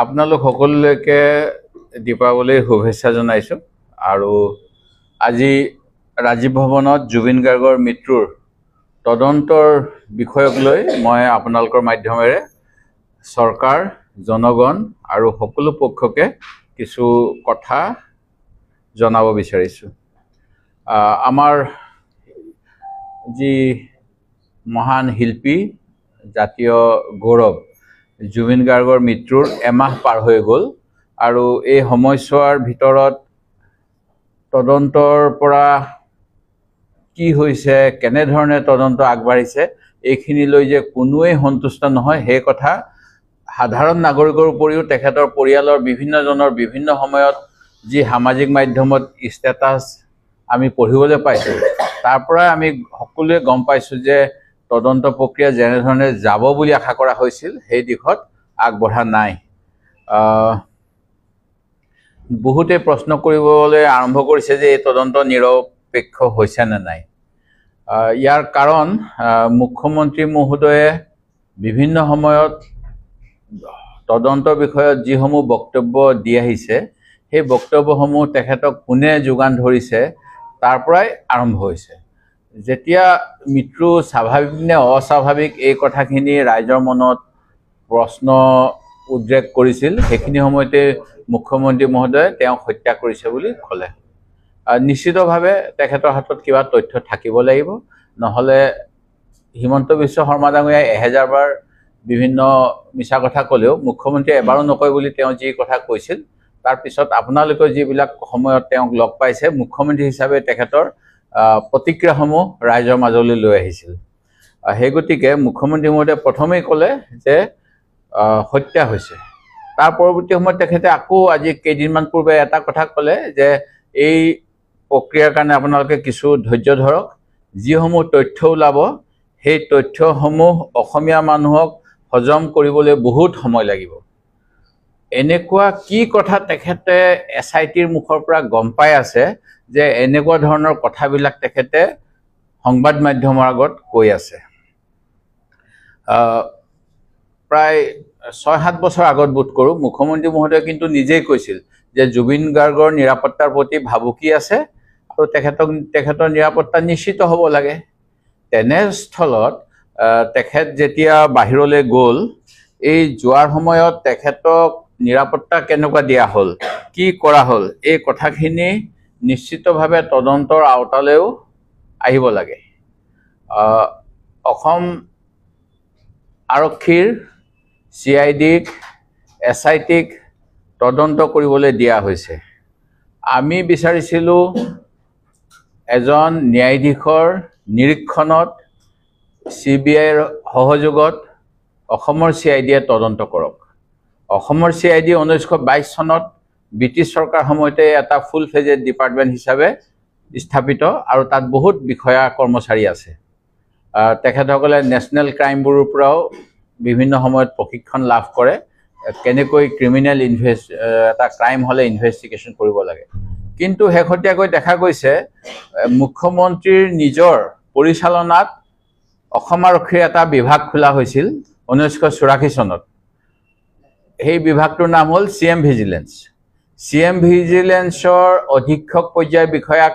আপোনালোক সকলোকে দীপাৱলীৰ শুভেচ্ছা জনাইছোঁ আৰু আজি ৰাজীৱ ভৱনত জুবিন গাৰ্গৰ মৃত্যুৰ তদন্তৰ বিষয়ক লৈ মই আপোনালোকৰ মাধ্যমেৰে চৰকাৰ জনগণ আৰু সকলো পক্ষকে কিছু কথা জনাব বিচাৰিছোঁ। আমাৰ যি মহান শিল্পী জাতীয় গৌৰৱ জুবিন গাৰ্গৰ মৃত্যুৰ এমাহ পাৰ হৈ গ'ল আৰু এই সময়ছোৱাৰ ভিতৰত তদন্তৰ পৰা কি হৈছে কেনেধৰণে তদন্ত আগবাঢ়িছে এইখিনিলৈ যে কোনোৱেই সন্তুষ্ট নহয় সেই কথা সাধাৰণ নাগৰিকৰ উপৰিও তেখেতৰ পৰিয়ালৰ বিভিন্নজনৰ বিভিন্ন সময়ত যি সামাজিক মাধ্যমত ষ্টেটাছ আমি পঢ়িবলৈ পাইছোঁ তাৰ পৰা আমি সকলোৱে গম পাইছোঁ যে তদন্ত প্ৰক্ৰিয়া যেনেধৰণে যাব বুলি আশা কৰা হৈছিল সেই দিশত আগবঢ়া নাই। বহুতে প্ৰশ্ন কৰিবলৈ আৰম্ভ কৰিছে যে এই তদন্ত নিৰপেক্ষ হৈছে নে নাই। ইয়াৰ কাৰণ মুখ্যমন্ত্ৰী মহোদয়ে বিভিন্ন সময়ত তদন্তৰ বিষয়ত যিসমূহ বক্তব্য দি আহিছে সেই বক্তব্যসমূহ তেখেতক কোনে যোগান ধৰিছে তাৰ পৰাই আৰম্ভ হৈছে। যেতিয়া মৃত্যু স্বাভাৱিক নে অস্বাভাৱিক এই কথাখিনি ৰাইজৰ মনত প্ৰশ্ন উদ্ৰেক কৰিছিল সেইখিনি সময়তে মুখ্যমন্ত্ৰী মহোদয়ে তেওঁক হত্যা কৰিছে বুলি ক'লে। নিশ্চিতভাৱে তেখেতৰ হাতত কিবা তথ্য থাকিব লাগিব, নহ'লে হিমন্ত বিশ্ব শৰ্মা ডাঙৰীয়াই 1000 বাৰ বিভিন্ন মিছা কথা ক'লেও মুখ্যমন্ত্ৰীয়ে এবাৰো নকয় বুলি তেওঁ যি কথা কৈছিল তাৰপিছত আপোনালোকে যিবিলাক সময়ত তেওঁক লগ পাইছে মুখ্যমন্ত্ৰী হিচাপে তেখেতৰ প্ৰতিক্ৰিয়াসমূহ ৰাইজৰ মাজলৈ লৈ আহিছিল। সেই গতিকে মুখ্যমন্ত্ৰী মহোদয়ে প্ৰথমেই ক'লে যে হত্যা হৈছে, তাৰ পৰৱৰ্তী সময়ত তেখেতে আকৌ আজি কেইদিনমান পূৰ্বে এটা কথা ক'লে যে এই প্ৰক্ৰিয়াৰ কাৰণে আপোনালোকে কিছু ধৈৰ্য ধৰক, যিসমূহ তথ্য ওলাব সেই তথ্যসমূহ অসমীয়া মানুহক হজম কৰিবলৈ বহুত সময় লাগিব। এনেকুৱা কি কথা তেখেতে SITৰ মুখৰ পৰা গম পাই আছে যে এনেকুৱা ধৰণৰ কথাবিলাক তেখেতে সংবাদ মাধ্যমৰ আগত কৈ আছে। প্ৰায় 6-7 বছৰ আগত বোধ কৰোঁ মুখ্যমন্ত্ৰী মহোদয়ে কিন্তু নিজেই কৈছিল যে জুবিন গাৰ্গৰ নিৰাপত্তাৰ প্ৰতি ভাবুকি আছে আৰু তেখেতৰ নিৰাপত্তা নিশ্চিত হ'ব লাগে। তেনেস্থলত তেখেত যেতিয়া বাহিৰলৈ গ'ল, এই যোৱাৰ সময়ত তেখেতক নিৰাপত্তা কেনেকুৱা দিয়া হ'ল, কি কৰা হ'ল, এই কথাখিনি নিশ্চিতভাৱে তদন্তৰ আওতালৈও আহিব লাগে। অসম আৰক্ষীৰ CIDক SITক তদন্ত কৰিবলৈ দিয়া হৈছে। আমি বিচাৰিছিলোঁ এজন ন্যায়াধীশৰ নিৰীক্ষণত CBIৰ সহযোগত অসমৰ CIDয়ে তদন্ত কৰক। অসমৰ CID 1922 চনত ব্ৰিটিছ চৰকাৰ সময়তে এটা ফুল ফেজেড ডিপাৰ্টমেণ্ট হিচাপে স্থাপিত আৰু তাত বহুত বিষয়া কৰ্মচাৰী আছে। তেখেতসকলে নেশ্যনেল ক্ৰাইম ব্যুৰোৰ পৰাও বিভিন্ন সময়ত প্ৰশিক্ষণ লাভ কৰে কেনেকৈ ক্ৰিমিনেল এটা ক্ৰাইম হ'লে ইনভেষ্টিগেশ্যন কৰিব লাগে। কিন্তু শেহতীয়াকৈ দেখা গৈছে মুখ্যমন্ত্ৰীৰ নিজৰ পৰিচালনাত অসম আৰক্ষীৰ এটা বিভাগ খোলা হৈছিল 1984 চনত। সেই বিভাগটোৰ নাম হ'ল CM ভিজিলেন্স। CM ভিজিলেন্সৰ অধীক্ষক পৰ্যায়ৰ বিষয়াক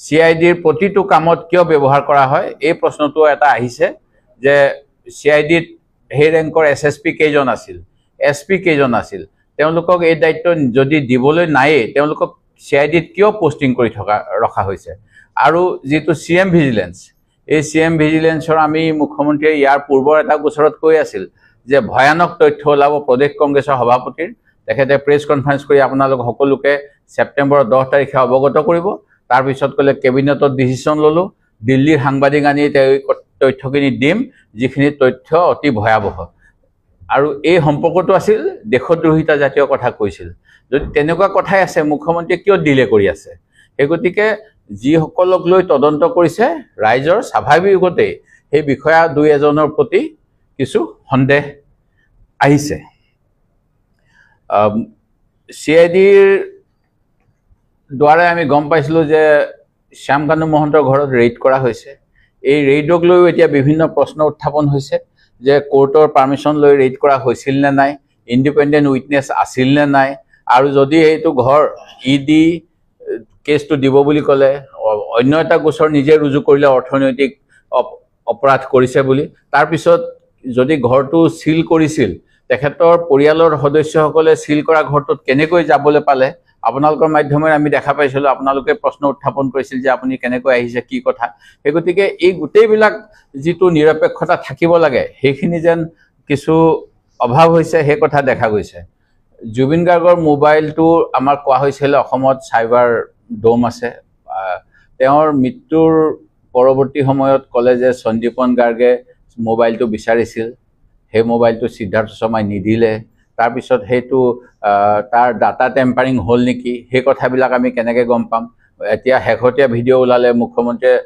CIDৰ প্ৰতিটো কামত কিয় ব্যৱহাৰ কৰা হয় এই প্ৰশ্নটো এটা আহিছে যে CIDত সেই ৰেংকৰ SSP কেইজন আছিল, SP কেইজন আছিল, তেওঁলোকক এই দায়িত্ব যদি দিবলৈ নায়েই তেওঁলোকক CIDত কিয় পোষ্টিং কৰি ৰখা হৈছে। আৰু যিটো CM ভিজিলেন্স, এই CM ভিজিলেন্সৰ আমি মুখ্যমন্ত্ৰীয়ে ইয়াৰ পূৰ্বৰ এটা গোচৰত কৈ আছিল যে ভয়ানক তথ্য ওলাব প্ৰদেশ কংগ্ৰেছৰ সভাপতিৰ, তেখেতে প্ৰেছ কনফাৰেন্স কৰি আপোনালোক সকলোকে ছেপ্টেম্বৰৰ 10 তাৰিখে অৱগত কৰিব। তাৰপিছত ক'লে কেবিনেটত ডিচিশ্যন ল'লোঁ, দিল্লীৰ সাংবাদিক আনি তেওঁ তথ্যখিনি দিম যিখিনি তথ্য অতি ভয়াৱহ। আৰু এই সম্পৰ্কটো আছিল দেশদ্ৰোহিতা জাতীয় কথা কৈছিল। যদি তেনেকুৱা কথাই আছে মুখ্যমন্ত্ৰীয়ে কিয় ডিলে কৰি আছে। সেই গতিকে যিসকলক লৈ তদন্ত কৰিছে ৰাইজৰ স্বাভাৱিকতেই সেই বিষয়া 2-এজনৰ প্ৰতি কিছু সন্দেহ আহিছে। CIDৰ দ্বাৰাই আমি গম পাইছিলোঁ যে শ্যামকানু মহন্তৰ ঘৰত ৰেইড কৰা হৈছে। এই ৰেইডক লৈও এতিয়া বিভিন্ন প্ৰশ্ন উত্থাপন হৈছে যে কোৰ্টৰ পাৰ্মিশ্যন লৈ ৰেইড কৰা হৈছিল নে নাই, ইণ্ডিপেণ্ডেণ্ট উইটনেছ আছিল নে নাই, আৰু যদি এইটো ঘৰ ইডি কেছটো দিব বুলি ক'লে অন্য এটা গোচৰ নিজে ৰুজু কৰিলে অৰ্থনৈতিক অপৰাধ কৰিছে বুলি, তাৰপিছত যদি ঘৰটো চিল কৰিছিল তেখেতৰ পৰিয়ালৰ সদস্যসকলে চিল কৰা ঘৰটোত কেনেকৈ যাবলৈ পালে, আপোনালোকৰ মাধ্যমেৰে আমি দেখা পাইছিলোঁ, আপোনালোকে প্ৰশ্ন উত্থাপন কৰিছিল যে আপুনি কেনেকৈ আহিছে, কি কথা। সেই গতিকে এই গোটেইবিলাক যিটো নিৰপেক্ষতা থাকিব লাগে সেইখিনি যেন কিছু অভাৱ হৈছে, সেই কথা দেখা গৈছে। জুবিন গাৰ্গৰ মোবাইলটো আমাৰ কোৱা হৈছিল অসমত চাইবাৰ ডোম আছে। তেওঁৰ মৃত্যুৰ পৰৱৰ্তী সময়ত ক'লে যে সঞ্জীৱন গাৰ্গে মোবাইলটো বিচাৰিছিল, সেই মোবাইলটো সিদ্ধাৰ্থ শৰ্মাই নিদিলে, তাৰপিছত সেইটো তাৰ ডাটা টেম্পাৰিং হ'ল নেকি, সেই কথাবিলাক আমি কেনেকৈ গম পাম। এতিয়া শেহতীয়া ভিডিঅ' ওলালে মুখ্যমন্ত্ৰীয়ে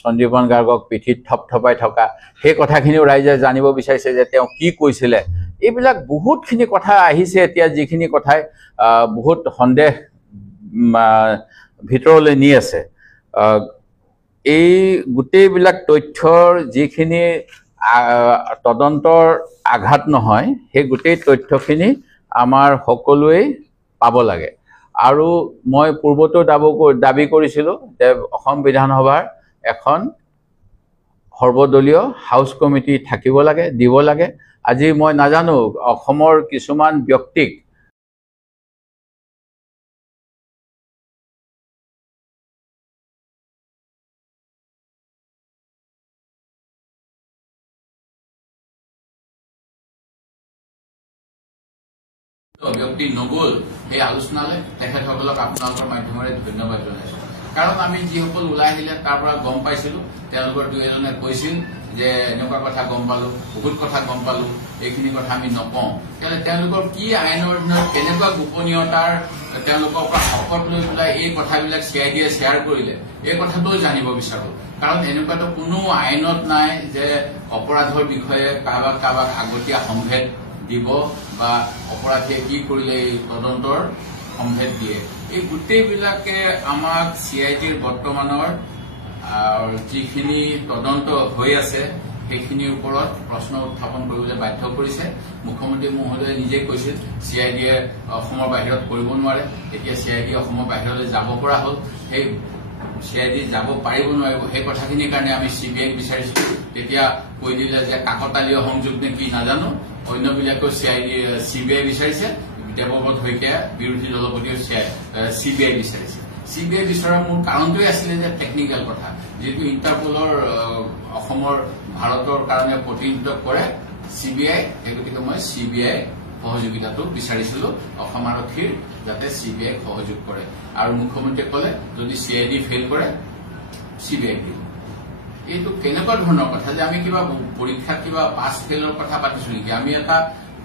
সঞ্জীৱন গাৰ্গক পিঠিত থপথপাই থকা, সেই কথাখিনিও ৰাইজে জানিব বিচাৰিছে যে তেওঁ কি কৈছিলে। এইবিলাক বহুতখিনি কথা আহিছে এতিয়া, যিখিনি কথাই বহুত সন্দেহ ভিতৰলৈ নি আছে। এই গোটেইবিলাক তথ্যৰ যিখিনি তদন্তৰ আঘাত নহয়, সেই গোটেই তথ্যখিনি আমাৰ সকলোৱেই পাব লাগে। আৰু মই পূৰ্বতো দাবী কৰিছিলোঁ যে অসম বিধানসভাৰ এখন সৰ্বদলীয় হাউচ কমিটি থাকিব লাগে, দিব লাগে। আজি মই নাজানো অসমৰ কিছুমান ব্যক্তিক ব্যক্তি নগ'ল সেই আলোচনালৈ, তেখেতসকলক আপোনালোকৰ মাধ্যমেৰে ধন্যবাদ জনাইছোঁ। কাৰণ আমি যিসকল ওলাই আহিলে তাৰ পৰা গম পাইছিলোঁ, তেওঁলোকৰ দুই এজনে কৈছিল যে এনেকুৱা কথা গম পালোঁ, বহুত কথা গম পালোঁ, এইখিনি কথা আমি নকওঁ। তেওঁলোকৰ কি আইনৰ দিনত কেনেকুৱা গোপনীয়তাৰ তেওঁলোকৰ পৰা শপত লৈ পেলাই এই কথাবিলাক CID-য়ে শ্বেয়াৰ কৰিলে, এই কথাটোও জানিব বিচাৰোঁ। কাৰণ এনেকুৱাতো কোনো আইনত নাই যে অপৰাধৰ বিষয়ে কাৰোবাক আগতীয়া সম্ভেদ দিব বা অপৰাধীয়ে কি কৰিলে এই তদন্তৰ সম্ভেদ দিয়ে। এই গোটেইবিলাকে আমাক CID-ৰ বৰ্তমানৰ যিখিনি তদন্ত হৈ আছে সেইখিনিৰ ওপৰত প্ৰশ্ন উত্থাপন কৰিবলৈ বাধ্য কৰিছে। মুখ্যমন্ত্ৰী মহোদয়ে নিজে কৈছিল CID-য়ে অসমৰ বাহিৰত কৰিব নোৱাৰে, এতিয়া CID অসমৰ বাহিৰলৈ যাব পৰা হ'ল। সেই CID যাব পাৰিব নোৱাৰিব সেই কথাখিনিৰ কাৰণে আমি CBI বিচাৰিছোঁ। তেতিয়া কৈ দিলে যে কাকতালীয় সংযোগ নে কি নাজানো, অন্যবিলাকেও CBI বিচাৰিছে, দেৱব্ৰত শইকীয়া বিৰোধী দলপতিও CBI বিচাৰিছে। CBI বিচৰাৰ মূল কাৰণটোৱে আছিলে যে টেকনিকেল কথা, যিটো ইণ্টাৰপলৰ অসমৰ ভাৰতৰ কাৰণে প্ৰতিনিধিত্ব কৰে CBI, সেই গতিকে মই CBI সহযোগিতাটো বিচাৰিছিলোঁ অসম আৰক্ষীৰ, যাতে CBI সহযোগ কৰে। আৰু মুখ্যমন্ত্ৰীয়ে ক'লে যদি CID ফেইল কৰে CBI দিব। এইটো কেনেকুৱা ধৰণৰ কথা যে আমি কিবা পৰীক্ষাত কিবা পাছ ফেইলৰ কথা পাতিছোঁ নেকি? আমি এটা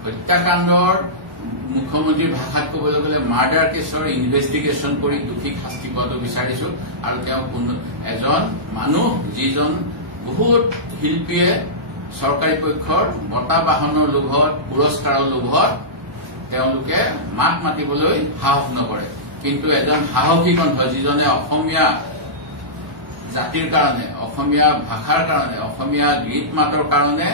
হত্যাকাণ্ডৰ মুখ্যমন্ত্ৰীৰ ভাষাত ক'বলৈ গ'লে মাৰ্ডাৰ কেছৰ ইনভেষ্টিগেশ্যন কৰি দোষীক শাস্তি পোৱাটো বিচাৰিছোঁ। আৰু তেওঁ এজন মানুহ যিজন বহুত শিল্পীয়ে চৰকাৰী পক্ষৰ বঁটা বাহনৰ লোভত, পুৰস্কাৰৰ লোভত তেওঁলোকে মাত মাতিবলৈ সাহস নকৰে, কিন্তু এজন সাহসী কণ্ঠ যিজনে অসমীয়া জাতিৰ কাৰণে, অসমীয়া ভাষাৰ কাৰণে, অসমীয়া গীত মাতৰ কাৰণে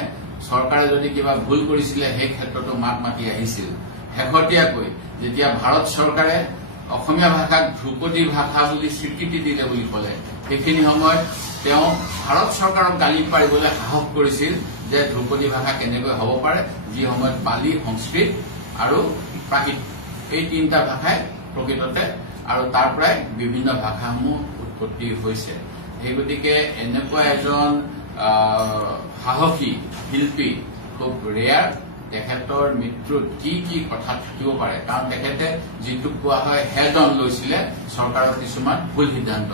চৰকাৰে যদি কিবা ভুল কৰিছিলে সেই ক্ষেত্ৰতো মাত মাতি আহিছিল। শেহতীয়াকৈ যেতিয়া ভাৰত চৰকাৰে অসমীয়া ভাষাক ধ্ৰুপদী ভাষা বুলি স্বীকৃতি দিলে বুলি ক'লে, সেইখিনি সময়ত তেওঁ ভাৰত চৰকাৰক গালি পাৰিবলৈ সাহস কৰিছিল যে ধ্ৰুপদী ভাষা কেনেকৈ হ'ব পাৰে, যি সময়ত পালি, সংস্কৃত আৰু প্ৰাকৃত এই তিনিটা ভাষাই প্ৰকৃততে, আৰু তাৰ পৰাই বিভিন্ন ভাষাসমূহ উৎপত্তি হৈছে। সেই গতিকে এনেকুৱা এজন সাহসী শিল্পী খুব ৰেয়াৰ। তেখেতৰ মৃত্যুত কি কি কথা থাকিব পাৰে, কাৰণ তেখেতে যিটো কোৱা হয় হেড অন লৈছিলে চৰকাৰৰ কিছুমান ভুল সিদ্ধান্ত,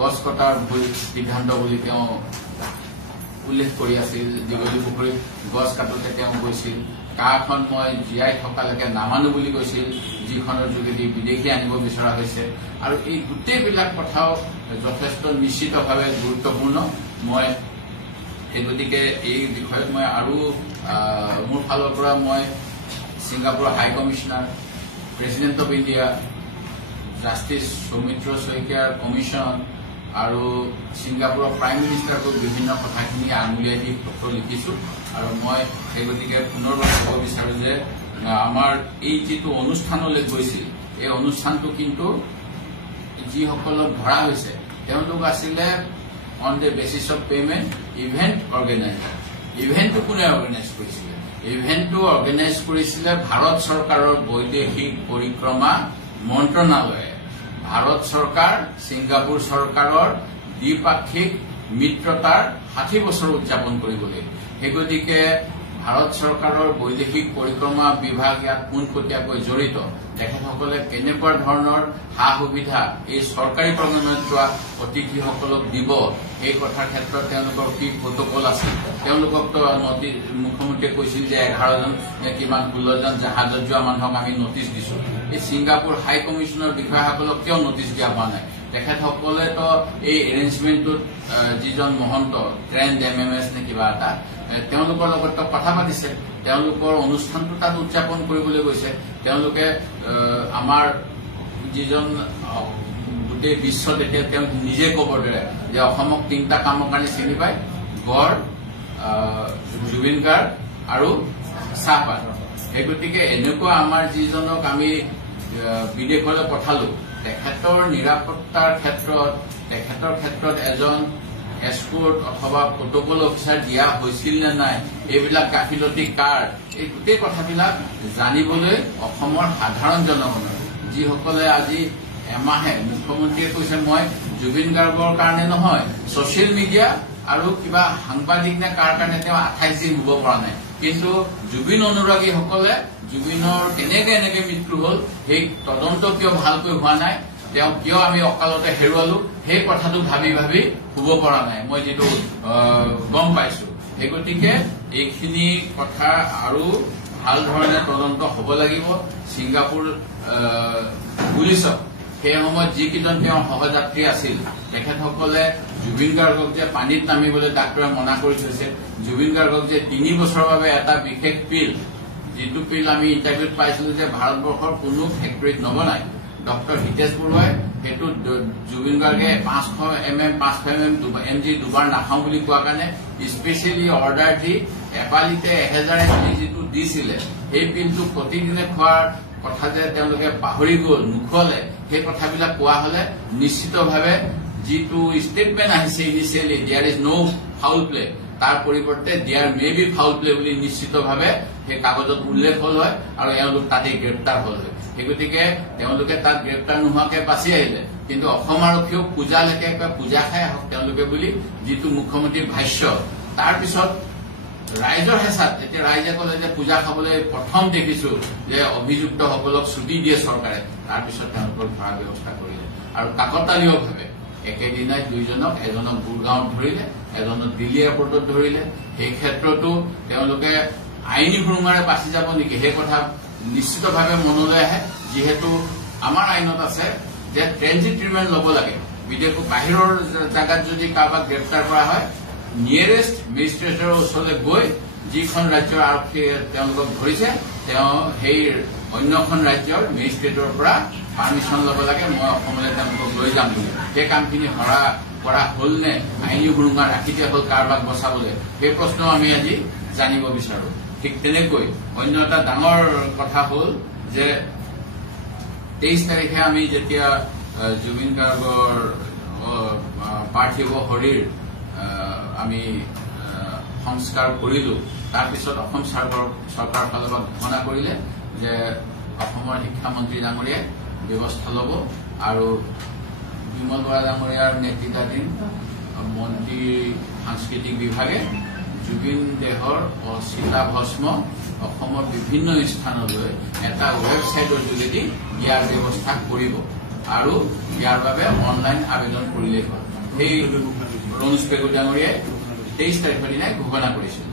গছ কটাৰ ভুল সিদ্ধান্ত বুলি তেওঁ উল্লেখ কৰি আছিল। দীঘলী পুখুৰীত গছ কাটোতে তেওঁ কৈছিল, কাখন মই জীয়াই থকালৈকে নামানো বুলি কৈছিল, যিখনৰ যোগেদি বিদেশী আনিব বিচৰা হৈছে। আৰু এই গোটেইবিলাক কথাও যথেষ্ট নিশ্চিতভাৱে গুৰুত্বপূৰ্ণ। মই সেই গতিকে এই বিষয়ত মই আৰু মোৰ ফালৰ পৰা মই ছিংগাপুৰৰ high commissioner, president of India, justice Soumitra শইকীয়াৰ কমিশ্যন আৰু ছিংগাপুৰৰ প্ৰাইম মিনিষ্টাৰকো বিভিন্ন কথাখিনি আঙুলিয়াই দি পত্ৰ লিখিছোঁ। আৰু মই সেই গতিকে পুনৰবাৰ ক'ব বিচাৰোঁ যে আমাৰ এই যিটো অনুষ্ঠানলৈ গৈছিল এই অনুষ্ঠানটো কিন্তু যিসকলক ধৰা হৈছে তেওঁলোক আছিলে on the basis of payment event organiser. ইভেণ্টটো কোনে অৰ্গেনাইজ কৰিছিলে? ইভেণ্টটো অৰ্গেনাইজ কৰিছিলে ভাৰত চৰকাৰৰ বৈদেশিক পৰিক্ৰমা মন্ত্ৰণালয়ে। ভাৰত চৰকাৰ ছিংগাপুৰ চৰকাৰৰ দ্বিপাক্ষিক মিত্ৰতাৰ 60 বছৰ উদযাপন কৰিবলৈ। সেই গতিকে ভাৰত চৰকাৰৰ বৈদেশিক পৰিক্ৰমা বিভাগ ইয়াত পোনপটীয়াকৈ জড়িত। তেখেতসকলে কেনেকুৱা ধৰণৰ সা সুবিধা এই চৰকাৰী প্ৰগ্ৰামত যোৱা অতিথিসকলক দিব সেই কথাৰ ক্ষেত্ৰত তেওঁলোকৰ কি প্ৰটকল আছে। তেওঁলোককতো মুখ্যমন্ত্ৰীয়ে কৈছিল যে 11জন কিমান 16জন জাহাজত যোৱা মানুহক আমি নটিচ দিছো। এই ছিংগাপুৰ হাই কমিছনৰ বিষয়াসকলক কিয় নটিচ দিয়া হোৱা নাই? তেখেতসকলেতো এই এৰেঞ্জমেণ্টটোত যিজন মহন্ত ট্ৰেণ্ড MMS নে কিবা এটা তেওঁলোকৰ লগত কথা পাতিছে। তেওঁলোকৰ অনুষ্ঠানটো তাত উদযাপন কৰিবলৈ গৈছে। তেওঁলোকে আমাৰ যিজন গোটেই বিশ্বত এতিয়া তেওঁ নিজে ক'ব দৰে যে অসমক 3টা কামৰ কাৰণে চিনি পায়: গড়, জুবিন গাৰ্গ আৰু চাহপাত। সেই গতিকে এনেকুৱা আমাৰ যিজনক আমি বিদেশলৈ পঠালো তেখেতৰ নিৰাপত্তাৰ ক্ষেত্ৰত এজন এস্কৰ্ট অথবা প্ৰটকল অফিচাৰ দিয়া হৈছিল নে নাই, এইবিলাক গাফিলতি কাৰ, এই গোটেই কথাবিলাক জানিবলৈ অসমৰ সাধাৰণ জনগণৰ যিসকলে আজি এমাহে মুখ্যমন্ত্ৰীয়ে কৈছে মই জুবিন গাৰ্গৰ কাৰণে নহয়, ছচিয়েল মিডিয়া আৰু কিবা সাংবাদিক নে কাৰ কাৰণে তেওঁ 28 দিন হব পৰা নাই। কিন্তু জুবিন অনুৰাগীসকলে জুবিনৰ কেনেকে মৃত্যু হল সেই তদন্ত কিয় ভালকৈ হোৱা নাই, তেওঁ কিয় আমি অকালতে হেৰুৱালো সেই কথাটো ভাবি শুব পৰা নাই, মই যিটো গম পাইছো। সেই গতিকে এইখিনি কথা আৰু ভাল ধৰণে তদন্ত হব লাগিব। ছিংগাপুৰ পুলিচক সেই সময়ত যিকেইজন তেওঁৰ সহযাত্ৰী আছিল তেখেতসকলে জুবিন গাৰ্গক যে পানীত নামিবলৈ ডাক্তৰে মনা কৰি থৈছে, জুবিন গাৰ্গক যে 3 বছৰৰ বাবে এটা বিশেষ পিল, যিটো পিল আমি ইণ্টাৰভিউত পাইছিলো যে ভাৰতবৰ্ষৰ কোনো ফেক্টৰীত নবনায়, ডক্টৰ হিতেশ বৰুৱাই সেইটো জুবিন গাৰ্গে 500 mg দুবাৰ নাখাওঁ বুলি কোৱা কাৰণে স্পেচিয়েলি অৰ্ডাৰ দি এপালিতে 1000 mg যিটো দিছিলে সেই পিলটো প্ৰতিদিনে খোৱাৰ কথা যে তেওঁলোকে পাহৰি গল, নুখুৱালে, সেই কথাবিলাক কোৱা হলে নিশ্চিতভাৱে যিটো ষ্টেটমেণ্ট আহিছে initially there is no' foul play, তাৰ পৰিৱৰ্তে there may be foul play বুলি নিশ্চিতভাৱে সেই কাগজত উল্লেখ হল হয় আৰু এওঁলোক তাতে গ্ৰেপ্তাৰ হল হয়। সেই গতিকে তেওঁলোকে তাত গ্ৰেপ্তাৰ নোহোৱাকে বাচি আহিলে। কিন্তু অসম আৰক্ষীয়েও পূজালৈকে পূজা খাই আহক তেওঁলোকে বুলি যিটো মুখ্যমন্ত্ৰীৰ ভাষ্য, তাৰপিছত ৰাইজৰ হেঁচাত এতিয়া ৰাইজে কলে যে পূজা খাবলৈ প্ৰথম দেখিছো যে অভিযুক্তসকলক ছুটি দিয়ে চৰকাৰে, তাৰপিছত তেওঁলোকৰ ধৰা ব্যৱস্থা কৰিলে আৰু কাকতালীয়ভাৱে একেদিনাই 2জনক, এজনক গুৰগাঁৱত ধৰিলে, এজনক দিল্লী এয়াৰপৰ্টত ধৰিলে। সেই ক্ষেত্ৰতো তেওঁলোকে আইনী সুৰুঙাৰে বাচি যাব নেকি সেই কথা নিশ্চিতভাৱে মনলৈ আহে, যিহেতু আমাৰ আইনত আছে যে ট্ৰেনজিট ৰিমাণ্ড ল'ব লাগে। বিদেশৰ বাহিৰৰ জাগাত যদি কাৰোবাক গ্ৰেপ্তাৰ কৰা হয় নিয়েৰেষ্ট মেজিষ্ট্ৰেটৰ ওচৰলৈ গৈ যিখন ৰাজ্যৰ আৰক্ষীয়ে তেওঁলোকক ধৰিছে তেওঁ সেই অন্যখন ৰাজ্যৰ মেজিষ্ট্ৰেটৰ পৰা পাৰ্মিশ্যন ল'ব লাগে, মই অসমলৈ তেওঁলোকক লৈ যাম বুলি। সেই কামখিনি কৰা হল নে, আইনী সুৰুঙা ৰাখি দিয়া হল কাৰোবাক বচাবলৈ, সেই প্ৰশ্ন আমি আজি জানিব বিচাৰো। ঠিক তেনেকৈ অন্য এটা ডাঙৰ কথা হল যে 23 তাৰিখে আমি যেতিয়া জুবিন গাৰ্গৰ পাৰ্থিৱ শৰীৰ আমি সংস্কাৰ কৰিলো, তাৰপিছত অসম চৰকাৰৰ ফালৰ পৰা ঘোষণা কৰিলে যে অসমৰ শিক্ষামন্ত্ৰী ডাঙৰীয়াই ব্যৱস্থা ল'ব আৰু বিমল বৰা ডাঙৰীয়াৰ নেতৃত্বাধীন মন্ত্ৰী সাংস্কৃতিক বিভাগে জুবিন দেহৰ চিতাভস্ম অসমৰ বিভিন্ন স্থানলৈ এটা ৱেবছাইটৰ যোগেদি ইয়াৰ ব্যৱস্থা কৰিব আৰু ইয়াৰ বাবে অনলাইন আবেদন কৰিলেই হ'ল। সেই ৰণোজ পেগু ডাঙৰীয়াই 23 তাৰিখৰ দিনাই ঘোষণা কৰিছিল।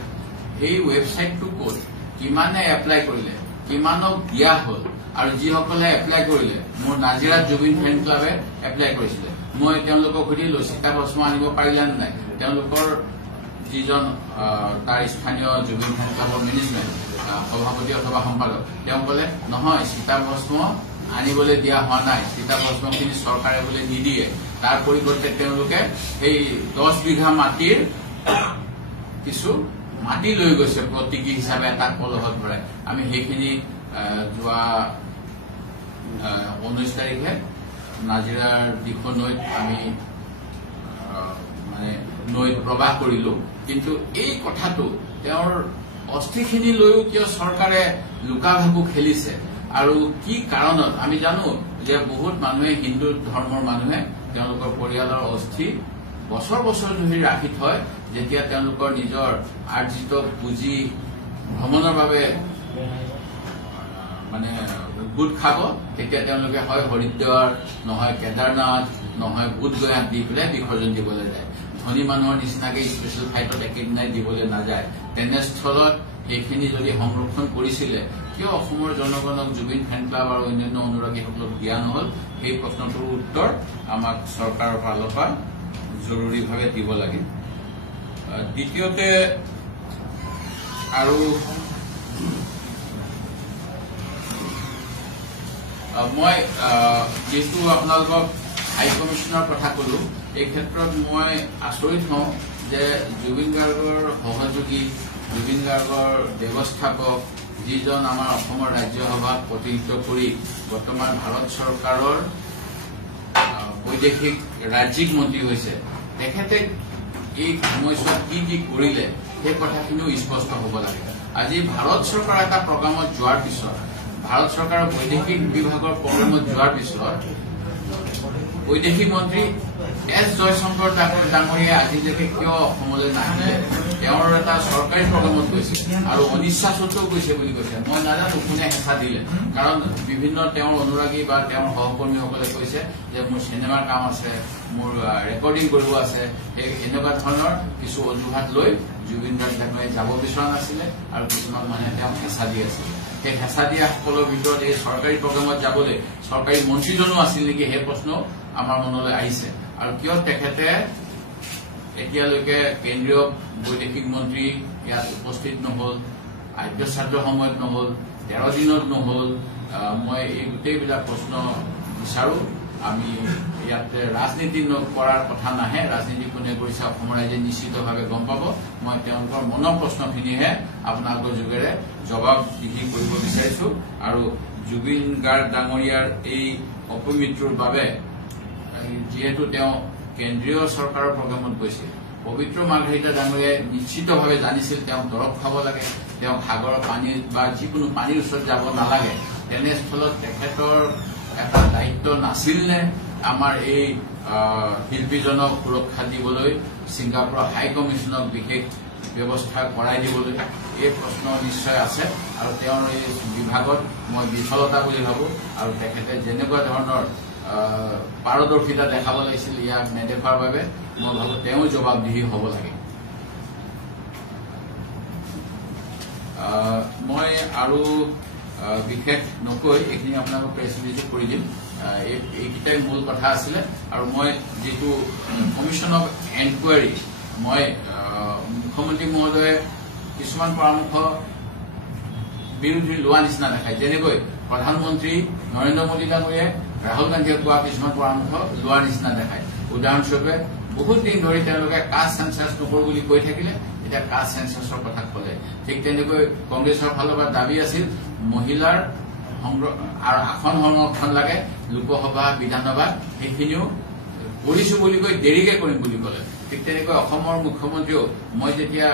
সেই ৱেবছাইটটো ক'ত, কিমানে এপ্লাই কৰিলে, কিমানক দিয়া হ'ল আৰু যিসকলে এপ্লাই কৰিলে, মোৰ নাজিৰাত জুবিন ফেন ক্লাবে এপ্লাই কৰিছিলে, মই তেওঁলোকক সুধিলো চিতাভস্ম আনিব পাৰিলে নে নাই। তেওঁলোকৰ যিজন তাৰ স্থানীয় জুবিন ফেন ক্লাবৰ মেনেজমেণ্ট সভাপতি অথবা সম্পাদক তেওঁ কলে নহয়, চিতাভস্ম আনিবলৈ দিয়া হোৱা নাই, চিতাভস্মখিনি চৰকাৰে বোলে নিদিয়ে, তাৰ পৰিৱৰ্তে তেওঁলোকে সেই 10 বিঘা মাটিৰ কিছু মাটি লৈ গৈছে প্ৰতীকী হিচাপে এটা কলহত ভৰাই। আমি সেইখিনি যোৱা 19 তাৰিখে নাজিৰাৰ দিখৌ নৈত আমি মানে নৈত প্ৰৱাহ কৰিলো। কিন্তু এই কথাটো তেওঁৰ অস্থিখিনি লৈও কিয় চৰকাৰে লুকা-ভাকু খেলিছে আৰু কি কাৰণত আমি জানো যে বহুত মানুহে হিন্দু ধৰ্মৰ মানুহে তেওঁলোকৰ পৰিয়ালৰ অস্থি বছৰ বছৰ ধৰি ৰাখি থয়। যেতিয়া তেওঁলোকৰ নিজৰ আৰ্জিত পুঁজি ভ্ৰমণৰ বাবে মানে গোট খাব, তেতিয়া তেওঁলোকে হয় হৰিদ্বাৰ, নহয় কেদাৰনাথ, নহয় বুধগয়াত দি পেলাই বিসৰ্জন দিবলৈ যায়। ধনী মানুহৰ নিচিনাকে স্পেচিয়েল ফ্লাইটত একেদিনাই দিবলৈ নাযায়। তেনেস্থলত সেইখিনি যদি সংৰক্ষণ কৰিছিলে কিয় অসমৰ জনগণক জুবিন ফেন ক্লাব আৰু অন্যান্য অনুৰাগীসকলক দিয়া নহল? সেই প্ৰশ্নটোৰ উত্তৰ আমাক চৰকাৰৰ ফালৰ পৰা জৰুৰীভাৱে দিব লাগে। দ্বিতীয়তে আৰু মই যেহেতু আপোনালোকক হাই কমিশ্যনৰ কথা কলো, এই ক্ষেত্ৰত মই আচৰিত হওঁ যে জুবিন গাৰ্গৰ সহযোগী, জুবিন গাৰ্গৰ ব্যৱস্থাপক, যিজন আমাৰ অসমৰ ৰাজ্যসভাত প্ৰতিনিধিত্ব কৰি বৰ্তমান ভাৰত চৰকাৰৰ বৈদেশিক ৰাজ্যিক মন্ত্ৰী হৈছে, তেখেতে এই সময়ছোৱাত কি কি কৰিলে সেই কথাখিনিও স্পষ্ট হ'ব লাগে। আজি ভাৰত চৰকাৰৰ এটা প্ৰগ্ৰামত যোৱাৰ পিছত, ভাৰত চৰকাৰৰ বৈদেশিক বিভাগৰ প্ৰগ্ৰামত যোৱাৰ পিছত বৈদেশিক মন্ত্ৰী এছ জয়শংকৰ ডাঙৰীয়া আজিলৈকে কিয় অসমলৈ নাহিলে? তেওঁৰ এটা চৰকাৰী প্ৰগ্ৰামত গৈছে আৰু অনিচ্ছা স্বত্বেও গৈছে বুলি কৈছে। মই নাজানো কোনে হেঁচা দিলে, কাৰণ বিভিন্ন তেওঁৰ অনুৰাগী বা তেওঁৰ সহকৰ্মীসকলে কৈছে যে মোৰ চিনেমাৰ কাম আছে, মোৰ ৰেকৰ্ডিং কৰিব আছে, এনেকুৱা ধৰণৰ কিছু অজুহাত লৈ জুবিন ডাঙৰীয়াই যাব বিচৰা নাছিলে আৰু কিছুমান মানুহে তেওঁক হেঁচা দি আছিলে। সেই হেঁচা দিয়া সকলৰ ভিতৰত এই চৰকাৰী প্ৰগ্ৰামত যাবলৈ চৰকাৰী মন্ত্ৰীজনো আছিল নেকি, সেই প্ৰশ্ন আমাৰ মনলৈ আহিছে। আৰু কিয় তেখেতে এতিয়ালৈকে কেন্দ্ৰীয় বৈদেশিক মন্ত্ৰী ইয়াত উপস্থিত নহল, আদ্য শ্ৰাদ্ধ সময়ত নহল, 13 দিনত নহল? মই এই গোটেইবিলাক প্ৰশ্ন বিচাৰো। আমি ইয়াত ৰাজনীতি কৰাৰ কথা নাহে, ৰাজনীতি কোনে কৰিছে অসমৰ ৰাইজে নিশ্চিতভাৱে গম পাব। মই তেওঁলোকৰ মনৰ প্ৰশ্নখিনিহে আপোনালোকৰ যোগেৰে জবাবদিহি কৰিব বিচাৰিছো। আৰু জুবিন গাৰ্গ ডাঙৰীয়াৰ এই অপমৃত্যুৰ বাবে যিহেতু তেওঁ কেন্দ্ৰীয় চৰকাৰৰ প্ৰগ্ৰামত গৈছিল, পবিত্ৰ মাৰ্ঘেৰিটা ডাঙৰীয়াই নিশ্চিতভাৱে জানিছিল তেওঁক দৰৱ খাব লাগে, তেওঁক সাগৰৰ পানী বা যিকোনো পানীৰ ওচৰত যাব নালাগে। তেনেস্থলত তেখেতৰ এটা দায়িত্ব নাছিল নে আমাৰ এই শিল্পীজনক সুৰক্ষা দিবলৈ, ছিংগাপুৰৰ হাই কমিশ্যনক বিশেষ ব্যৱস্থা কৰাই দিবলৈ? এই প্ৰশ্ন নিশ্চয় আছে আৰু তেওঁৰ এই বিভাগত মই বিফলতা বুলি ভাবো। আৰু তেখেতে যেনেকুৱা ধৰণৰ পাৰদৰ্শিতা দেখাব লাগিছিল ইয়াক নেদেখুৱাৰ বাবে মই ভাবো তেওঁ জবাবদিহি হ'ব লাগে। মই আৰু বিশেষ নকৈ এইখিনি আপোনালোকক প্ৰেছ ৰিলিজ কৰি দিম। এইকেইটাই মূল কথা আছিলে। আৰু মই যিটো কমিশ্যন অফ এনকুৱাৰী, মই মুখ্যমন্ত্ৰী মহোদয়ে কিছুমান পৰামৰ্শ বিৰোধী লোৱা নিচিনা দেখায়। যেনেকৈ প্ৰধানমন্ত্ৰী নৰেন্দ্ৰ মোদী ডাঙৰীয়াই ৰাহুল গান্ধীয়ে কোৱা কিছুমান পৰামৰ্শ লোৱাৰ নিচিনা দেখায়। উদাহৰণস্বৰূপে বহুত দিন ধৰি তেওঁলোকে কাষ্ট সেন্সাছ নকৰো বুলি কৈ থাকিলে, এতিয়া কাষ্ট সেন্সাছৰ কথা ক'লে। ঠিক তেনেকৈ কংগ্ৰেছৰ ফালৰ পৰা দাবী আছিল মহিলাৰ আৰু আসন সংৰক্ষণ লাগে লোকসভা বিধানসভাত, সেইখিনিও কৰিছো বুলি কৈ দেৰিকে কৰিম বুলি ক'লে। ঠিক তেনেকৈ অসমৰ মুখ্যমন্ত্ৰীও মই যেতিয়া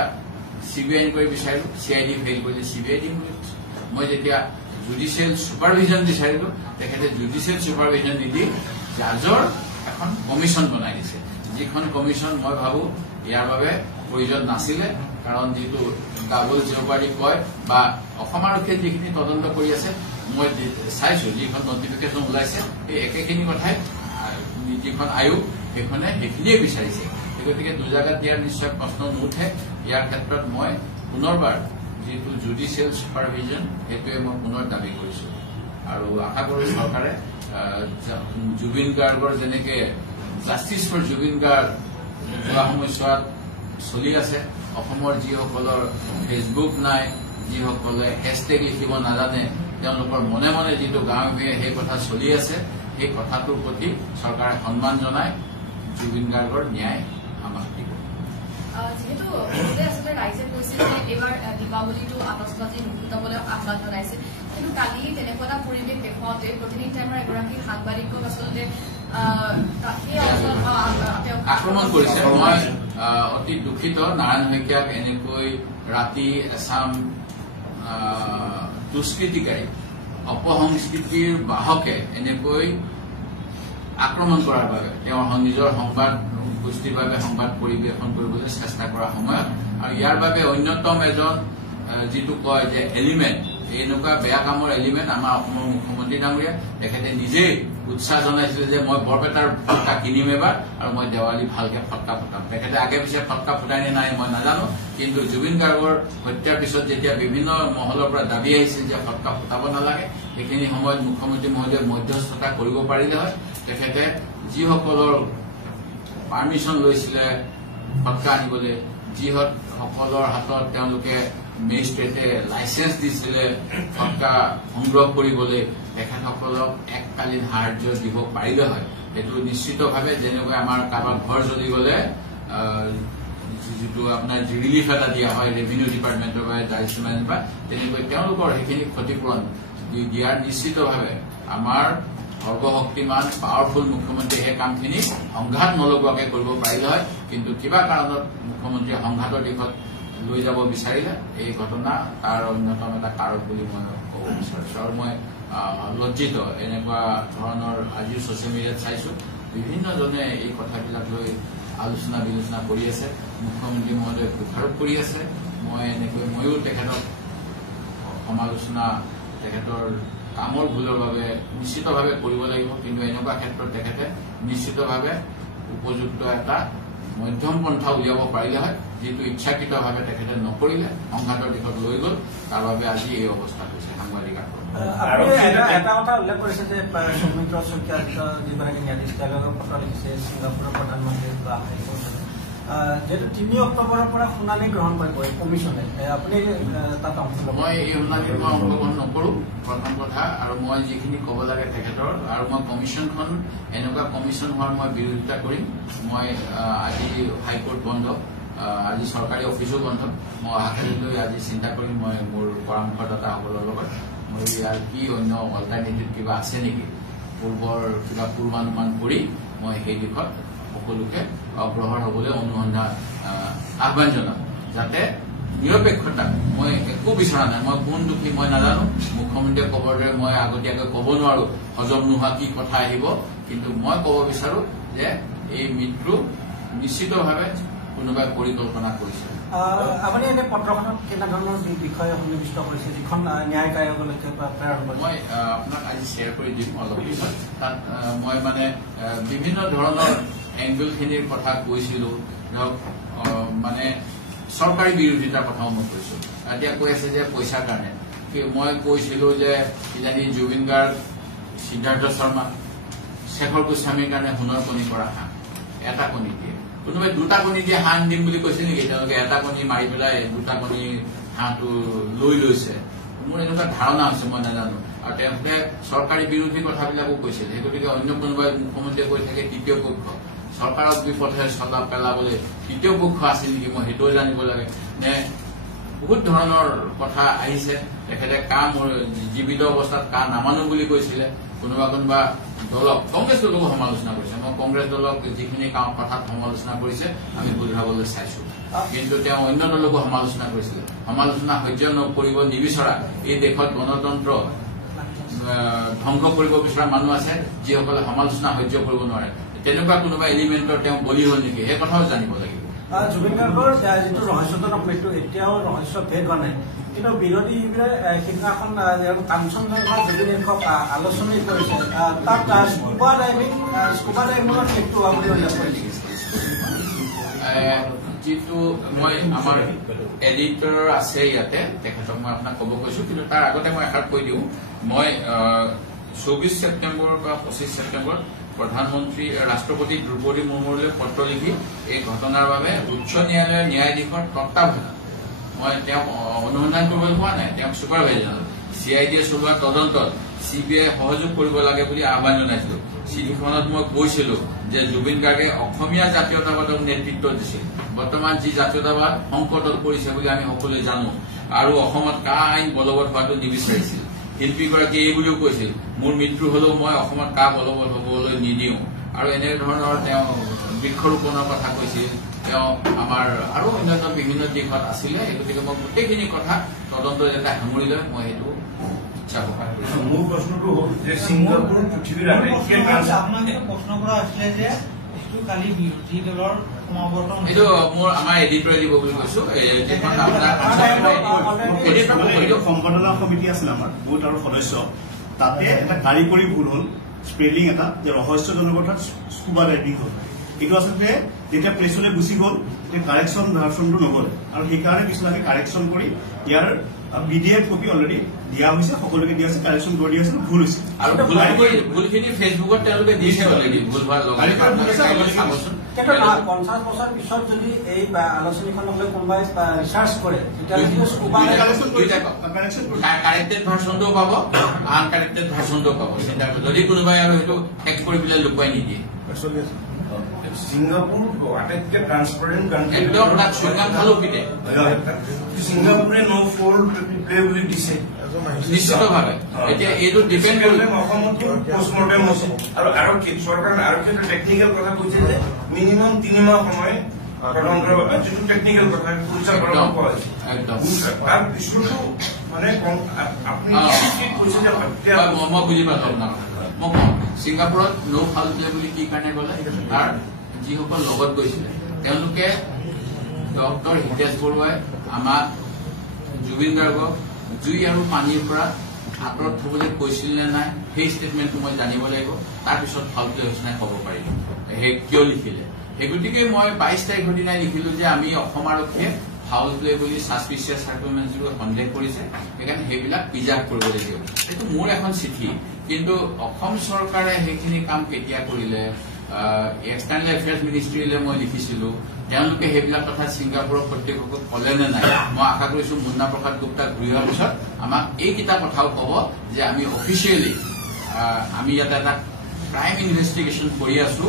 CBI ইনকুৱাৰী বিচাৰিলো, CID ফেইল কৰিলে, CBI দিম বুলি কৈছে। মই যেতিয়া জুডিচিয়েল ছুপাৰভিজন বিচাৰিলো, তেখেতে জুডিচিয়েল ছুপাৰভিজন নিদি জাজৰ এখন কমিশ্যন বনাই দিছে, যিখন কমিশ্যন মই ভাবো ইয়াৰ বাবে প্ৰয়োজন নাছিলে। কাৰণ যিটো ডাবল জিঅ'পাৰ্ডি কয় বা অসম আৰক্ষীয়ে যিখিনি তদন্ত কৰি আছে, মই চাইছো যিখন নটিফিকেশ্যন ওলাইছে, এই একেখিনি কথাই যিখন আয়োগ সেইখনে সেইখিনিয়ে বিচাৰিছে। গতিকে দুজাগাত দিয়াৰ নিশ্চয় প্ৰশ্ন নুঠে। ইয়াৰ ক্ষেত্ৰত মই পুনৰবাৰ যিটো জুডিচিয়েল ছুপাৰভিজন সেইটোৱে মই পুনৰ দাবী কৰিছো। আৰু আশা কৰো চৰকাৰে জুবিন গাৰ্গৰ যেনেকে জাষ্টিছ ফৰ জুবিন গাৰ্গ যোৱা সময়ছোৱাত চলি আছে, অসমৰ যিসকলৰ ফেচবুক নাই, যিসকলে হেছটেগ লিখিব নাজানে, তেওঁলোকৰ মনে মনে যিটো গাঁৱে ভূঞে সেই কথা চলি আছে, সেই কথাটোৰ প্ৰতি চৰকাৰে সন্মান জনাই জুবিন গাৰ্গৰ ন্যায় আমাক দিব। যেহেতু আচলতে ৰাইজে কৈছে যে এইবাৰ দীপাৱলীটো আতচবাজি নুফুটাবলৈ আহ্বান জনাইছে, কিন্তু কালি তেনেকুৱা এটা পৰিৱেশ দেখুৱাওঁতে প্ৰতিনিধি টাইমৰ এগৰাকী সাংবাদিকক আচলতে আক্ৰমণ কৰিছে। মই অতি দুখিত নাৰায়ণ শইকীয়াক এনেকৈ ৰাতি এছাম দুষ্কৃতিকাৰী অপসংস্কৃতিৰ বাহকে এনেকৈ আক্ৰমণ কৰাৰ বাবে তেওঁৰ নিজৰ সংবাদ গোষ্ঠীৰ বাবে সংবাদ পৰিৱেশন কৰিবলৈ চেষ্টা কৰাৰ সময়ত আৰু ইয়াৰ বাবে অন্যতম এজন যিটো কয় যে এলিমেণ্ট এনেকুৱা বেয়া কামৰ এলিমেণ্ট আমাৰ অসমৰ মুখ্যমন্ত্ৰী ডাঙৰীয়া তেখেতে নিজেই উৎসাহ জনাইছিলে যে মই বৰপেটাৰ ফটকা কিনিম এবাৰ আৰু মই দেৱালী ভালকে ফটকা ফুটাম। তেখেতে আগে পিছে ফটকা ফুটাই নে নাই মই নাজানো, কিন্তু জুবিন গাৰ্গৰ হত্যাৰ পিছত যেতিয়া বিভিন্ন মহলৰ পৰা দাবী আহিছিল যে ফটকা ফুটাব নালাগে, সেইখিনি সময়ত মুখ্যমন্ত্ৰী মহোদয়ে মধ্যস্থতা কৰিব পাৰিলে হয়। তেখেতে যিসকলৰ পাৰ্মিশ্যন লৈছিলে ফটকা আনিবলৈ, যিসকলৰ হাতত তেওঁলোকে মেজিষ্ট্ৰেটে লাইচেঞ্চ দিছিলে ফটকা সংগ্ৰহ কৰিবলৈ, তেখেতসকলক এককালীন সাহায্য দিব পাৰিলে হয়। সেইটো নিশ্চিতভাৱে যেনেকৈ আমাৰ কাৰোবাৰ ঘৰ জ্বলি গলে যিটো আপোনাৰ ৰিলিফ এটা দিয়া হয় ৰেভিনিউ ডিপাৰ্টমেণ্টৰ পৰা দায়িত্ব পৰা, তেনেকৈ তেওঁলোকৰ সেইখিনি ক্ষতিপূৰণ দিয়াৰ নিশ্চিতভাৱে আমাৰ সৰ্বশক্তিমান পাৱাৰফুল মুখ্যমন্ত্ৰীয়ে সেই কামখিনি সংঘাত নলগোৱাকৈ কৰিব পাৰিলে হয়। কিন্তু কিবা কাৰণত মুখ্যমন্ত্ৰীয়ে সংঘাতৰ দিশত লৈ যাব বিচাৰিলে। এই ঘটনা তাৰ অন্যতম এটা কাৰক বুলি মই ক'ব বিচাৰিছো। আৰু মই লজ্জিত এনেকুৱা ধৰণৰ আজিও ছচিয়েল মিডিয়াত চাইছো বিভিন্নজনে এই কথাবিলাক লৈ আলোচনা বিলোচনা কৰি আছে, মুখ্যমন্ত্ৰী মহোদয়ে দোষাৰোপ কৰি আছে। মই এনেকৈ ময়ো তেখেতক সমালোচনা তেখেতৰ কামৰ ভুলৰ বাবে নিশ্চিতভাৱে কৰিব লাগিব, কিন্তু এনেকুৱা ক্ষেত্ৰত তেখেতে নিশ্চিতভাৱে উপযুক্ত এটা মধ্যম পন্থা উলিয়াব পাৰিলে হয়, যিটো ইচ্ছাকৃতভাৱে তেখেতে নকৰিলে, সংঘাতৰ দিশত লৈ গল। তাৰ বাবে আজি এই অৱস্থা হৈছে সাংবাদিক আক্ৰমণ। এটা কথা উল্লেখ কৰিছে যে সৌমিত্ৰ শইকীয়া যিগৰাকী ন্যায়াধীশ তেওঁলোকৰ পত্ৰ লিখিছে ছিংগাপুৰৰ প্ৰধানমন্ত্ৰী বা হাইকোৰ্টে, যিহেতু ৩ অক্টোবৰৰ পৰা শুনানি গ্ৰহণ কৰিব কমিশ্যনে, আপুনি তাত অংশগ্ৰহণ? মই এই শুনানিত মই অংশগ্ৰহণ নকৰো প্ৰথম কথা, আৰু মই যিখিনি ক'ব লাগে তেখেতৰ, আৰু মই কমিশ্যনখন এনেকুৱা কমিশ্যন হোৱাৰ মই বিৰোধিতা কৰিম। মই আজি হাইকোৰ্ট বন্ধ, আজি চৰকাৰী অফিচো বন্ধ, মই অহাকালিলৈ আজি চিন্তা কৰিম মই মোৰ পৰামৰ্শদাতাসকলৰ লগত মই ইয়াৰ কি অন্য অল্টাৰনেটিভ কিবা আছে নেকি, পূৰ্বৰ কিবা পূৰ্বানুমান কৰি মই সেই দিশত সকলোকে অগ্ৰসৰ হবলৈ অনুসন্ধান আহ্বান জনাম, যাতে নিৰপেক্ষতা মই একো বিচৰা নাই। মই কোন দুখী মই নাজানো, মুখ্যমন্ত্ৰীয়ে ক'বৰ দৰে মই আগতীয়াকৈ ক'ব নোৱাৰো হজম নোহোৱা কি কথা আহিব, কিন্তু মই ক'ব বিচাৰো যে এই মৃত্যু নিশ্চিতভাৱে কোনোবাই পৰিকল্পনা কৰিছে। আপুনি এনে পত্ৰখনত কেনেধৰণৰ বিষয়ে সন্নিৱিষ্ট কৰিছে যিখন ন্যায়িক আয়োগলৈকে প্ৰেৰণ কৰিছে? মই আপোনাক আজি শ্বেয়াৰ কৰি দিম অলপ পিছত। তাত মই মানে বিভিন্ন ধৰণৰ এংগলখিনিৰ কথা কৈছিলো, ধৰক মানে চৰকাৰী বিৰোধিতাৰ কথাও মই কৈছো। এতিয়া কৈ আছে যে পইচাৰ কাৰণে, মই কৈছিলো যে কিজানি জুবিন গাৰ্গ, সিদ্ধাৰ্থ শৰ্মা, শেখৰ গোস্বামীৰ কাৰণে সোণৰ কণী কৰা হাঁহ, এটা কণী দিয়ে। কোনোবাই 2টা কণী দিয়ে হাঁহ দিম বুলি কৈছে নেকি? তেওঁলোকে এটা কণী মাৰি পেলাই 2টা কণী হাঁহটো লৈ লৈছে। মোৰ এনেকুৱা ধাৰণা হৈছে, মই নাজানো। আৰু তেওঁলোকে চৰকাৰী বিৰোধী কথাবিলাকো কৈছিল। সেই গতিকে অন্য কোনোবাই মুখ্যমন্ত্ৰীয়ে কৈ থাকে তৃতীয় পক্ষ, চৰকাৰক বিপথে চলা পেলাবলৈ তৃতীয় পক্ষ আছিল নেকি, মই সেইটোও জানিব লাগে। নে বহুত ধৰণৰ কথা আহিছে। তেখেতে কা জীৱিত অৱস্থাত কা নামানো বুলি কৈছিলে। কোনোবা দলক, কংগ্ৰেছ দলকো সমালোচনা কৰিছে। মই কংগ্ৰেছ দলক যিখিনি কথাত সমালোচনা কৰিছে আমি শুধৰাবলৈ চাইছো, কিন্তু তেওঁ অন্য দলকো সমালোচনা কৰিছিলে। সমালোচনা সহ্য নকৰিব নিবিচৰা এই দেশত গণতন্ত্ৰ ধ্বংস কৰিব বিচৰা মানুহ আছে, যিসকলে সমালোচনা সহ্য কৰিব নোৱাৰে। তেনেকুৱা কোনোবা এলিমেণ্টৰ তেওঁ বলি হ'ল নেকি, সেই কথাও জানিব লাগিব। জুবিন গাৰ্গৰ যিটো ৰহস্যজনক মৃত্যু এতিয়াও ৰহস্য ভেদ হোৱা নাই, কিন্তু বিৰোধীবোৰে সিদিনাখন কাঞ্চনজংঘা জুবিনেশক আলোচনী কৰিছে, তাত স্কুবা ডাইভিঙৰ মৃত্যু হোৱা বুলি উল্লেখ কৰিছে। যিটো মই আমাৰ এডিটৰ আছে ইয়াতে, তেখেতক মই আপোনাক ক'ব কৈছো, কিন্তু তাৰ আগতে মই এষাৰ কৈ দিওঁ। মই 24 ছেপ্টেম্বৰ বা 25 ছেপ্টেম্বৰ প্ৰধানমন্ত্ৰী ৰাষ্ট্ৰপতি দ্ৰৌপদী মুৰ্মুলৈ পত্ৰ লিখি এই ঘটনাৰ বাবে উচ্চ ন্যায়ালয়ৰ ন্যায়াধীশৰ তত্বাৱধানত মই তেওঁক অনুসন্ধান কৰিবলৈ কোৱা নাই, তেওঁক ছুপাৰভাইজ জনালো। CIDয়ে চলোৱা তদন্তত CBI সহযোগ কৰিব লাগে বুলি আহ্বান জনাইছিলো। চিঠিখনত মই কৈছিলো যে জুবিন গাৰ্গে অসমীয়া জাতীয়তাবাদক নেতৃত্ব দিছিল। বৰ্তমান যি জাতীয়তাবাদ সংকটত পৰিছে বুলি আমি সকলোৱে জানো, আৰু অসমত কা আইন বলবৎ হোৱাটো নিবিচাৰিছিল। শিল্পীগৰাকী এই বুলিও কৈছিল মোৰ মৃত্যু হলেও মই অসমত কাক বলবৎ হবলৈ নিদিওঁ আৰু এনেধৰণৰ তেওঁ বৃক্ষৰোপণৰ কথা কৈছিল তেওঁ আমাৰ আৰু অন্যান্য বিভিন্ন দিশত আছিলে এই গতিকে মই গোটেইখিনি কথা তদন্ত যেতিয়া সামৰি লৈ মই সেইটো ইচ্ছা প্ৰকাশ কৰিছো মোৰ প্ৰশ্নটো হ'ল যে ছিংগাপুৰ পৃথিৱীৰ আটাইতকৈ আপোনাক প্ৰশ্ন কৰা হৈছিলে যে এইটো কালি বিৰোধী দলৰ সমাৱৰ্তন এইটো মোৰ আমাৰ এডিটৰে দিব বুলি কৈছো যিখন সম্পাদনা সমিতি আছিলে আমাৰ গোট আৰু সদস্য তাতে এটা কাৰিকৰী ভুল হ'ল স্পেলিং এটা যে ৰহস্যজনক অৰ্থাৎ স্কুবা ডাইভিং হ'ল এইটো আচলতে যেতিয়া প্ৰেছলৈ গুচি গ'ল তেতিয়া কাৰেকশ্যন ভাৰ্চনটো নগ'লে আৰু সেইকাৰণে কিছুমানে কাৰেকশ্যন কৰি ইয়াৰ PDF কপি অলৰেডি দিয়া হৈছে সকলোকে দিয়া হৈছে কাৰেকশ্যন কৰি দিয়া হৈছে ভুল হৈছে আৰু ভুলখিনি ফেচবুকত তেওঁলোকে দিছে অলৰেডি ভুল হোৱাৰ চাবচোন 50 বছৰ পিছত যদি এই আলোচনীখনলৈ কোনোবাই ৰিচাৰ্চ কৰে কাৰেক্টেড ভাৰ্চনটোও পাব আনকাৰেক্টেড ভাৰ্চনটোও পাব চিন্তা কৰি যদি কোনোবাই আৰু সেইটো হেক কৰি পেলাই লুকুৱাই নিদিয়ে ছিংগাপুৰ আটাইতকৈ ট্ৰান্সপাৰেণ্ট কাণ্ট্ৰি একদম তাত চুইংগাম খালো পিতে ছিংগাপুৰে ন' ফল্ট প্লে বুলি দিছে নিশ্চিতভাৱে এতিয়া এইটো ডিপেণ্ড কৰিলে অসমতো পষ্টমৰ্টেম হৈছে আৰু চৰকাৰে আৰু এটা টেকনিকেল কথা কৈছে যে মিনিমাম 3 মাহ সময় তদন্তৰ বাবে যিটো টেকনিকেল কথা পৰিচালনা কৰা হৈছে তাৰ পিছতো মানে আপুনি কৈছে যে মই বুজি পালো আপোনাৰ মই কওঁ ছিংগাপুৰত ন' ফাউল প্লে বুলি কি কাৰণে ক'লে তাৰ যিসকল লগত গৈছিলে তেওঁলোকে ডক্টৰ হিতেশ বৰুৱাই আমাক জুবিন গাৰ্গক জুই আৰু পানীৰ পৰা আঁতৰত থবলৈ কৈছিল নে নাই সেই ষ্টেটমেণ্টটো মই জানিব লাগিব তাৰপিছত ফাউল প্লে হৈছে নাই ক'ব পাৰিম সেই কিয় লিখিলে সেই গতিকে মই 22 তাৰিখৰ দিনাই লিখিলো যে আমি অসম আৰক্ষীয়ে ফাউল প্লে বুলি ছাছপিচিয়াছ চাৰ্কুমেণ্টছবোৰ সন্দেহ কৰিছে সেইকাৰণে সেইবিলাক প্ৰিজাৰ্ভ কৰিব লাগিব এইটো মোৰ এখন চিঠি কিন্তু অসম চৰকাৰে সেইখিনি কাম কেতিয়া কৰিলে এক্সটাৰ্নেল এফেয়াৰ্ছ মিনিষ্ট্ৰীলৈ মই লিখিছিলো তেওঁলোকে সেইবিলাক কথা ছিংগাপুৰৰ কৰ্তৃপক্ষক ক'লে নে নাই মই আশা কৰিছো মুন্না প্ৰসাদ গুপ্তা ঘূৰি অহাৰ পিছত আমাক এইকেইটা কথাও ক'ব যে আমি অফিচিয়েলি আমি ইয়াত এটা ক্ৰাইম ইনভেষ্টিগেশ্যন কৰি আছো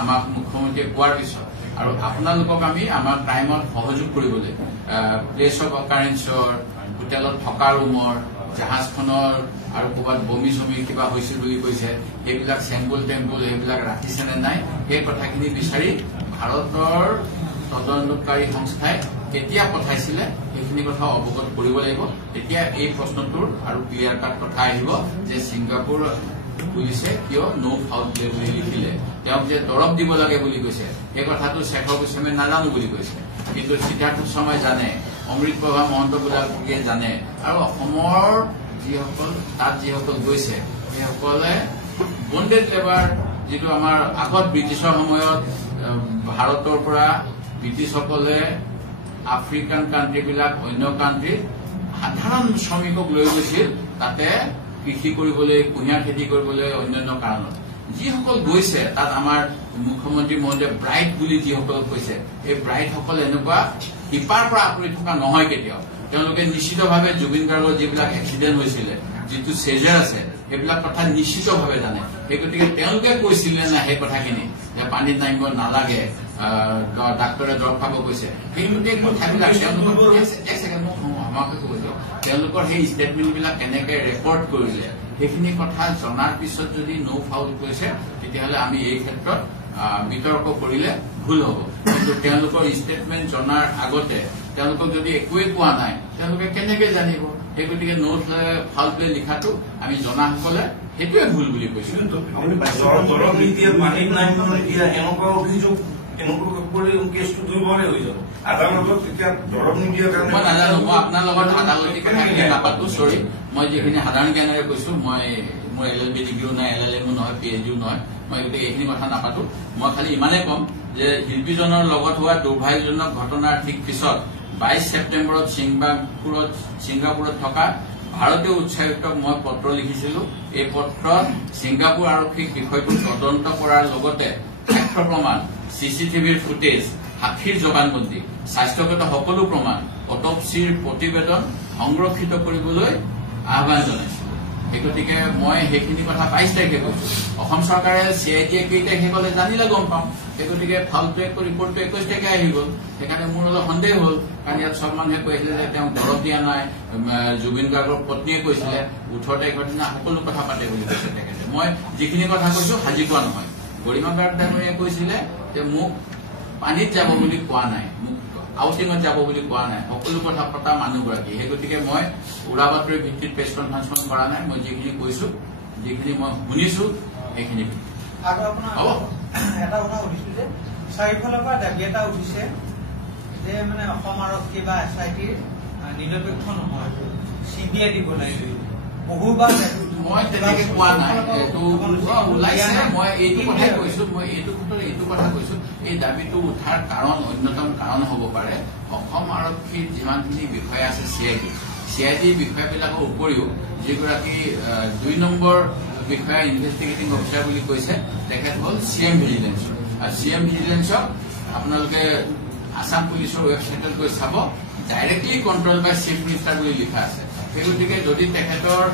আমাক মুখ্যমন্ত্ৰীয়ে কোৱাৰ পিছত আৰু আপোনালোকক আমি আমাৰ ক্ৰাইমত সহযোগ কৰিবলৈ প্লেচ অফ অকাৰেঞ্চৰ হোটেলত থকা ৰুমৰ জাহাজখনৰ আৰু ক'ৰবাত বমি চমি কিবা হৈছিল বুলি কৈছে সেইবিলাক চেম্পল টেম্পল সেইবিলাক ৰাখিছে নে নাই সেই কথাখিনি বিচাৰি ভাৰতৰ তদন্তকাৰী সংস্থাই কেতিয়া পঠাইছিলে সেইখিনি কথা অৱগত কৰিব লাগিব তেতিয়া এই প্ৰশ্নটোৰ আৰু ক্লিয়াৰ কাট কথা আহিব যে ছিংগাপুৰ পুলিচে কিয় ন' ফাউল প্লে বুলি লিখিলে তেওঁক যে দৰৱ দিব লাগে বুলি কৈছে সেই কথাটো শেখৰ গোস্বামীয়ে নাজানো বুলি কৈছে কিন্তু সিদ্ধাৰ্থ শৰ্মাই জানে অমৃত প্ৰভা মহন্ত বোলাকে জানে আৰু অসমৰ যিসকল গৈছে সেইসকলে বণ্ডেড লেবাৰ যিটো আমাৰ আগত ব্ৰিটিছৰ সময়ত ভাৰতৰ পৰা ব্ৰিটিছসকলে আফ্ৰিকান কাণ্ট্ৰিবিলাক অন্য কাণ্ট্ৰিত সাধাৰণ শ্ৰমিকক লৈ গৈছিল তাতে কৃষি কৰিবলৈ কুঁহিয়াৰ খেতি কৰিবলৈ অন্যান্য কাৰণত যিসকল গৈছে তাত আমাৰ মুখ্যমন্ত্ৰী মহোদয় ব্ৰাইট বুলি যিসকলক কৈছে এই ব্ৰাইটসকল এনেকুৱা শিপাৰ পৰা আঁতৰি থকা নহয় কেতিয়াও তেওঁলোকে নিশ্চিতভাৱে জুবিন গাৰ্গৰ যিবিলাক এক্সিডেণ্ট হৈছিলে যিটো চেজাৰ আছে সেইবিলাক কথা নিশ্চিতভাৱে জানে সেই গতিকে তেওঁলোকে কৈছিলে না সেই কথাখিনি যে পানীত নামিব নালাগে ডাক্তৰে দৰৱ খাব কৈছে সেই গোটেই কথাবিলাক আমাকে কৈছে তেওঁলোকৰ সেই ষ্টেটমেণ্টবিলাক কেনেকে ৰেকৰ্ড কৰিলে সেইখিনি কথা জনাৰ পিছত যদি ন' ফাউল কৰিছে তেতিয়াহ'লে আমি এই ক্ষেত্ৰত বিতৰ্ক কৰিলে ভুল হ'ব কিন্তু তেওঁলোকৰ ষ্টেটমেণ্ট জনাৰ আগতে তেওঁলোকক যদি একোৱেই কোৱা নাই তেওঁলোকে কেনেকে জানিব সেই গতিকে ন' ফাউল প্লে লিখাটো আমি জনাসকলে সেইটোৱে ভুল বুলি কৈছো দৰৱ নিদিয়ে পানীত নামিব নিদিয়ে এনেকুৱা অভিযোগ এনেকুৱা কৰি কেছটো দুৰ্বলে হৈ যাব আদালতত এতিয়া দৰৱ নিদিয়াৰ কাৰণে মই নাজানো মই আপোনাৰ লগত আদালতী কথাখিনি নাপাতো চৰি মই যিখিনি সাধাৰণ জ্ঞানেৰে কৈছো মই মোৰ LLB ডিগ্ৰীও নাই LLMও নহয় PhDও নহয় মই গতিকে এইখিনি কথা নাপাতো মই খালি ইমানেই কম যে শিল্পীজনৰ লগত হোৱা দুৰ্ভাগ্যজনক ঘটনাৰ ঠিক পিছত 22 ছেপ্টেম্বৰত ছিংগাপুৰত থকা ভাৰতীয় উচ্চায়ুক্তক মই পত্ৰ লিখিছিলো এই পত্ৰত ছিংগাপুৰ আৰক্ষীক বিষয়টো তদন্ত কৰাৰ লগতে সাক্ষ্য প্ৰমাণ CCTVৰ ফুটেজ সাক্ষীৰ জবানবন্দী স্বাস্থ্যগত সকলো প্ৰমাণ অটপচিৰ প্ৰতিবেদন সংৰক্ষিত কৰিবলৈ আহ্বান জনাইছিলো সেই গতিকে মই সেইখিনি কথা 22 তাৰিখে কৈছো অসম চৰকাৰে CID কেই তাৰিখে গলে জানিলে গম পাম সেই গতিকে ফালতু এক ৰিপৰ্টটো 21 তাৰিখে আহি গল সেইকাৰণে মোৰ অলপ সন্দেহ হল কাৰণ ইয়াত সব মানুহে কৈছিলে যে তেওঁ দৰৱ দিয়া নাই জুবিন গাৰ্গৰ পত্নীয়ে কৈছিলে 18 তাৰিখৰ দিনা সকলো কথা পাতে বুলি কৈছে তেখেতে মই যিখিনি কথা কৈছো হাজি কোৱা নহয় গৰিমা গাৰ্গ ডাঙৰীয়াই কৈছিলে যে মোক পানীত যাব বুলি কোৱা নাই মোক আউটিঙত যাব বুলি কোৱা নাই সকলো কথা পতা মানুহগৰাকী সেই গতিকে মই উৰা বাতৰি ভিত্তিত প্ৰেছ কনফাৰেন্স কৰা নাই মই যিখিনি কৈছো যিখিনি মই শুনিছো সেইখিনি আৰু আপোনাৰ এটা কথা সুধিছো যে চাৰিফালৰ পৰা দাবী এটা উঠিছে যে মানে অসম আৰক্ষী বা SITৰ নিৰপেক্ষ নহয় CBI দিব লাগে বহুবাৰ মই তেনেকে কোৱা নাই এইটো ওলাইছে মই এইটো কথাই কৈছো মই এইটো কথা কৈছো এই দাবীটো উঠাৰ কাৰণ অন্যতম কাৰণ হ'ব পাৰে অসম আৰক্ষীৰ যিমানখিনি বিষয়া আছে CID বিষয়াবিলাকৰ উপৰিও যিগৰাকী 2 নম্বৰ বিষয়া ইনভেষ্টিগেটিং অফিচাৰ বুলি কৈছে তেখেত হ'ল CM ভিজিলেন্সৰ আৰু CM ভিজিলেন্সক আপোনালোকে আসাম পুলিচৰ ৱেবছাইটত গৈ চাব ডাইৰেক্টলি কণ্ট্ৰল বাই চিফ মিনিষ্টাৰ বুলি লিখা আছে সেই গতিকে যদি তেখেতৰ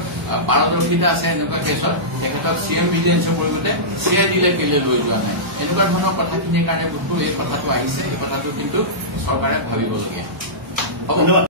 পাৰদৰ্শিতা আছে এনেকুৱা কেছত তেখেতক CM ভিজিলেন্সৰ পৰিৱৰ্তে CID লৈ কেলে লৈ যোৱা নাই এনেকুৱা ধৰণৰ কথাখিনিৰ কাৰণে বোধহয় এই কথাটো আহিছে এই কথাটো কিন্তু চৰকাৰে ভাবিবলগীয়া হ'ব।